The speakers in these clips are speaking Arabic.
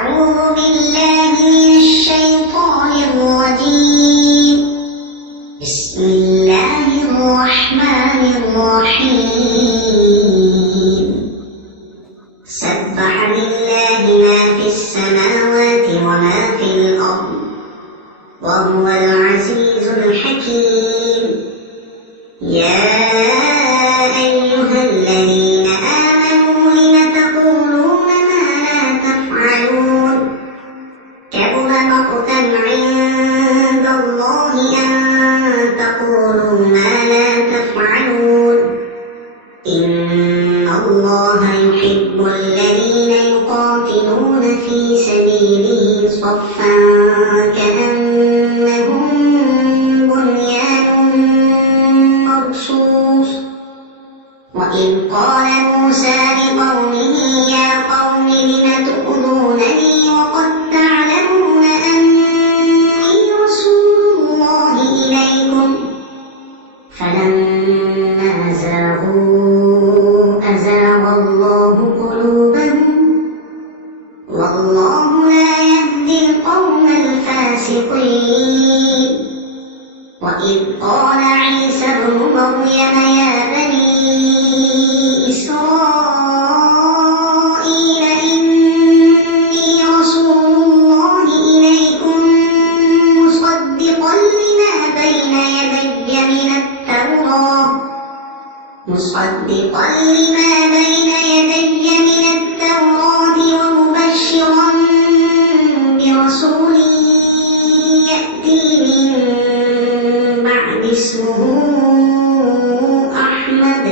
أعوذ بالله من الشيطان الرجيم. بسم الله الرحمن الرحيم. سبح لله ما في السماوات وما في الأرض وهو العزيز الحكيم. يا أيها الذين آمنوا لم تقولون ما لا تفعلون كبر مقتا عند الله أن تقولوا ما لا تفعلون إن الله يحب الذين يقاتلون في سبيله صفا كأنهم بنيان مرصوص. وإذ قال موسى لقومه يا قوم لم تؤذونني وقد تعلمون أني رسول الله إليكم فلما زاغوا أزاغ الله قلوبهم والله لا يهدي القوم الفاسقين. وإذ قال عيسى ابن مريم يا بني إسرائيل إني رسول الله إليكم مصدقا لما بين يدي من التوراة ومبشرا برسول يأتي من بعد اسمه أحمد.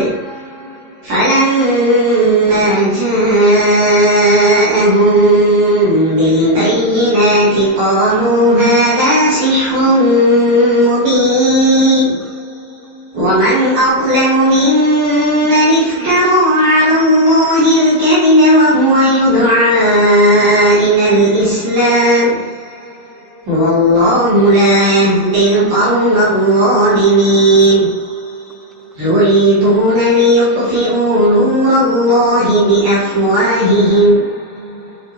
فلما جاءهم بالبينات قالوا هذا سحر مبين. ومن أظلم ممن افترى على الله الكذب وهو يدعى إلى الإسلام والله لا يهدي القوم الظالمين. يريدون ليطفئوا نور الله بأفواههم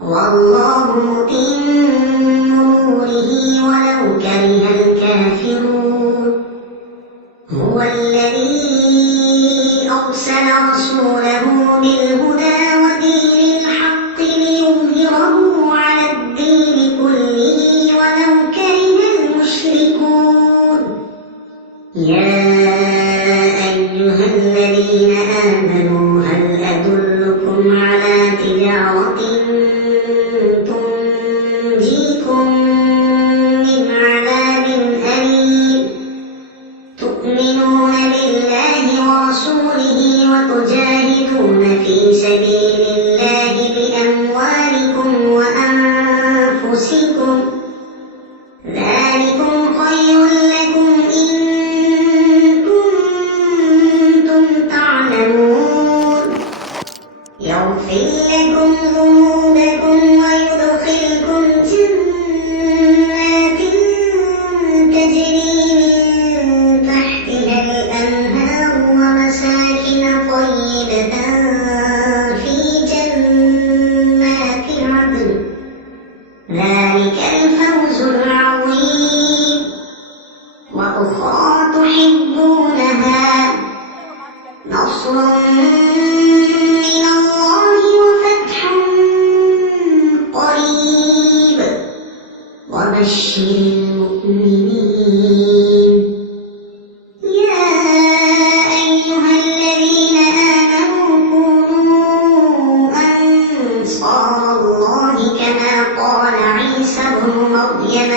والله متم نوره ولو كره الكافرون. هو الذي أرسل رسوله بالهدى ودين الحق ليظهره على الدين كله ولو كره المشركون. يا أيها الذين آمنوا هل أدلكم على تجارة تنجيكم من عذاب أليم تؤمنون بالله ورسوله وتجاهدون في سبيل الله بأموالكم وأنفسكم ذلكم خير لكم إن كنتم تعلمون. يغفر لكم ذنوبكم ويدخلكم جنات تجري من تحتها الأنهار ومساكن طيبة في جنات عدن ذلك الفوز العظيم. وأخرى تحبونها نصر من الله وفتح قريب وبشر المؤمنين. يا أيها الذين آمنوا كونوا أنصار الله كما قال عيسى ابن مريم